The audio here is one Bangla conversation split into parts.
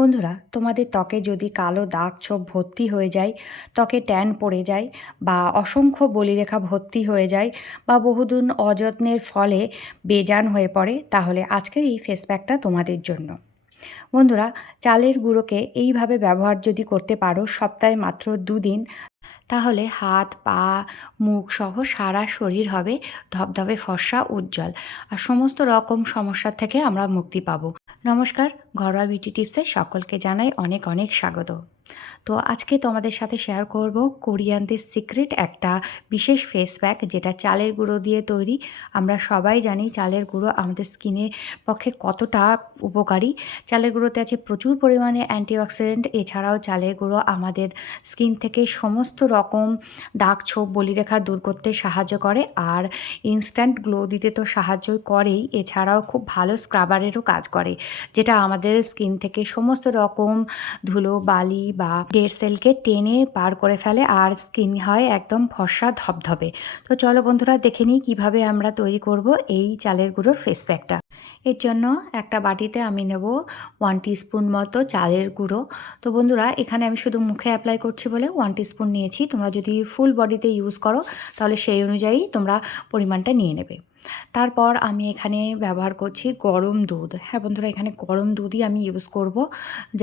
বন্ধুরা, তোমাদের ত্বকে যদি কালো দাগ ছোপ ভর্তি হয়ে যায়, ত্বকে ট্যান পড়ে যায় বা অসংখ্য বলিরেখা ভর্তি হয়ে যায় বা বহুদিন অযত্নের ফলে বেজান হয়ে পড়ে, তাহলে আজকের এই ফেস প্যাকটা তোমাদের জন্য। বন্ধুরা, চালের গুঁড়োকে এইভাবে ব্যবহার যদি করতে পারো, সপ্তাহে মাত্র দুদিন তাহলে হাত, পা, মুখ সহ সারা শরীর হবে ধবধবে ফর্সা উজ্জ্বল। আর সমস্ত রকম সমস্যা থেকে আমরা মুক্তি পাবো। নমস্কার, ঘরোয়া বিউটি টিপসে সকলকে জানাই অনেক অনেক স্বাগত। তো আজকে তোমাদের সাথে শেয়ার করব কোরিয়ানদের সিক্রেট একটা বিশেষ ফেস প্যাক যেটা চালের গুঁড়ো দিয়ে তৈরি। আমরা সবাই জানি চালের গুঁড়ো আমাদের স্কিনের পক্ষে কতটা উপকারী। চালের গুঁড়োতে আছে প্রচুর পরিমাণে অ্যান্টিঅক্সিডেন্ট এছাড়াও চালের গুঁড়ো আমাদের স্কিন থেকে সমস্ত রকম দাগ ছোপ, বলিরেখা দূর করতে সাহায্য করে আর ইনস্ট্যান্ট গ্লো দিতে তো সাহায্যই করেই। এছাড়াও খুব ভালো স্ক্রাবারেরও কাজ করে, যেটা আমাদের স্কিন থেকে সমস্ত রকম ধুলো, বালি বা ডেড সেলকে টেনে পার করে ফেলে আর স্কিন হয় একদম ফর্সা ধবধবে তো চলো বন্ধুরা দেখে নিই কীভাবে আমরা তৈরি করব এই চালের গুঁড়োর ফেস প্যাকটা এর জন্য একটা বাটিতে আমি নেব ওয়ান স্পুন মতো চালের গুঁড়ো। তো বন্ধুরা, এখানে আমি শুধু মুখে অ্যাপ্লাই করছি বলে ওয়ান স্পুন নিয়েছি। তোমরা যদি ফুল বডিতে ইউজ করো, তাহলে সেই অনুযায়ী তোমরা পরিমাণটা নিয়ে নেবে। তারপর আমি এখানে ব্যবহার করছি গরম দুধ। হ্যাঁ বন্ধুরা, এখানে গরম দুধই আমি ইউজ করব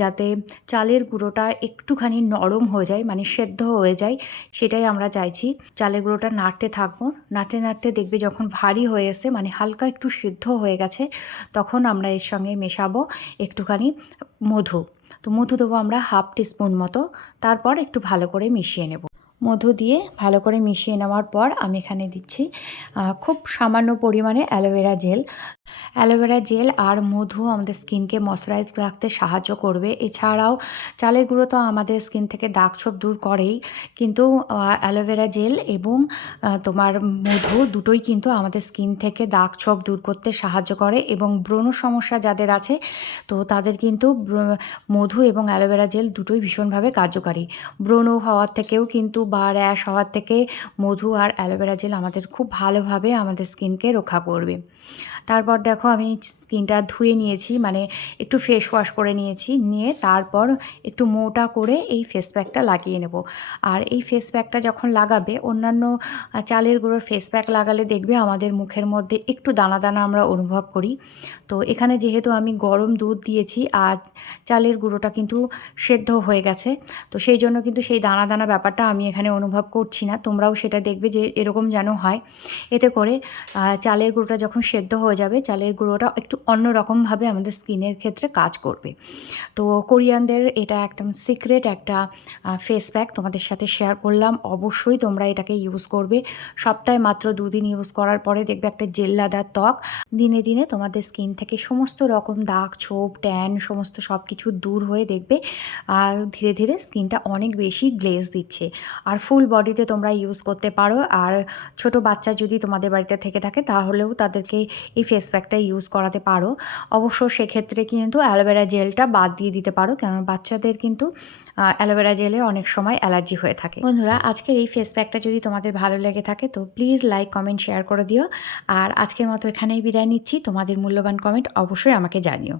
যাতে চালের গুঁড়োটা একটুখানি নরম হয়ে যায় মানে সেদ্ধ হয়ে যায়, সেটাই আমরা চাইছি। চালের গুঁড়োটা নাড়তে থাকব। নাড়তে নাড়তে দেখবে যখন ভারী হয়ে এসে মানে হালকা একটু সিদ্ধ হয়ে গেছে, তখন আমরা এর সঙ্গে মেশাবো একটুখানি মধু। তো মধু দেবো আমরা হাফ টিস্পুন মতো। তারপর একটু ভালো করে মিশিয়ে নেব। মধু দিয়ে ভালো করে মিশিয়ে নেওয়ার পর আমি এখানে দিচ্ছি খুব সামান্য পরিমাণে aloe vera gel. Aloe vera gel আর মধু আমাদের স্কিনকে ময়শ্চারাইজ রাখতে সাহায্য করবে। এছাড়াও চালের গুঁড়ো তো আমাদের স্কিন থেকে দাগ ছোপ দূর করেই, কিন্তু অ্যালোভেরা জেল এবং তোমার মধু দুটোই কিন্তু আমাদের স্কিন থেকে দাগ ছোপ দূর করতে সাহায্য করে এবং ব্রণ সমস্যা যাদের আছে, তো তাদের কিন্তু মধু এবং অ্যালোভেরা জেল দুটোই ভীষণভাবে কার্যকারী। ব্রণ হওয়ার থেকেও কিন্তু বা র্যাশ হওয়ার থেকে মধু আর অ্যালোভেরা জেল আমাদের খুব ভালোভাবে আমাদের স্কিনকে রক্ষা করবে। তারপর দেখো আমি স্কিনটা ধুয়ে নিয়েছি মানে একটু ফেস ওয়াশ করে নিয়েছি, নিয়ে তারপর একটু মোটা করে এই ফেস প্যাকটা লাগিয়ে নেব। আর এই ফেস প্যাকটা যখন লাগাবে, অন্যান্য চালের গুঁড়োর ফেস প্যাক লাগালে দেখবে আমাদের মুখের মধ্যে একটু দানা দানা আমরা অনুভব করি। তো এখানে যেহেতু আমি গরম দুধ দিয়েছি, আর চালের গুঁড়োটা কিন্তু সেদ্ধ হয়ে গেছে, তো সেই জন্য কিন্তু সেই দানা দানা ব্যাপারটা আমি এখানে অনুভব করছি না। তোমরাও সেটা দেখবে যে এরকম যেন হয়। এতে করে চালের গুঁড়োটা যখন সেদ্ধ হয়ে যাবে, চালের গুঁড়োটা একটু অন্যরকমভাবে আমাদের স্কিনের ক্ষেত্রে কাজ করবে। তো কোরিয়ানদের এটা একদম সিক্রেট একটা ফেস প্যাক তোমাদের সাথে শেয়ার করলাম। অবশ্যই তোমরা এটাকে ইউজ করবে। সপ্তাহে মাত্র দুদিন ইউজ করার পরে দেখবে একটা জেল্লাদার ত্বক। দিনে দিনে তোমাদের স্কিন থেকে সমস্ত রকম দাগ, ছোপ ট্যান সমস্ত সব কিছু দূর হয়ে দেখবে আর ধীরে ধীরে স্কিনটা অনেক বেশি গ্লেজ দিচ্ছে। আর ফুল বডিতে তোমরা ইউজ করতে পারো। আর ছোট বাচ্চা যদি তোমাদের বাড়িতে থেকে থাকে, তাহলেও তাদেরকে এই ফেস প্যাকটা ইউজ করাতে পারো। অবশ্য সেক্ষেত্রে কিন্তু অ্যালোভেরা জেলটা বাদ দিয়ে দিতে পারো কেন বাচ্চাদের কিন্তু অ্যালোভেরা জেলে অনেক সময় অ্যালার্জি হয়ে থাকে। বন্ধুরা, আজকের এই ফেস প্যাকটা যদি তোমাদের ভালো লেগে থাকে, তো প্লিজ লাইক কমেন্ট শেয়ার করে দিও। আর আজকের মতো এখানেই বিদায় নিচ্ছি। তোমাদের মূল্যবান কমেন্ট অবশ্যই আমাকে জানিও।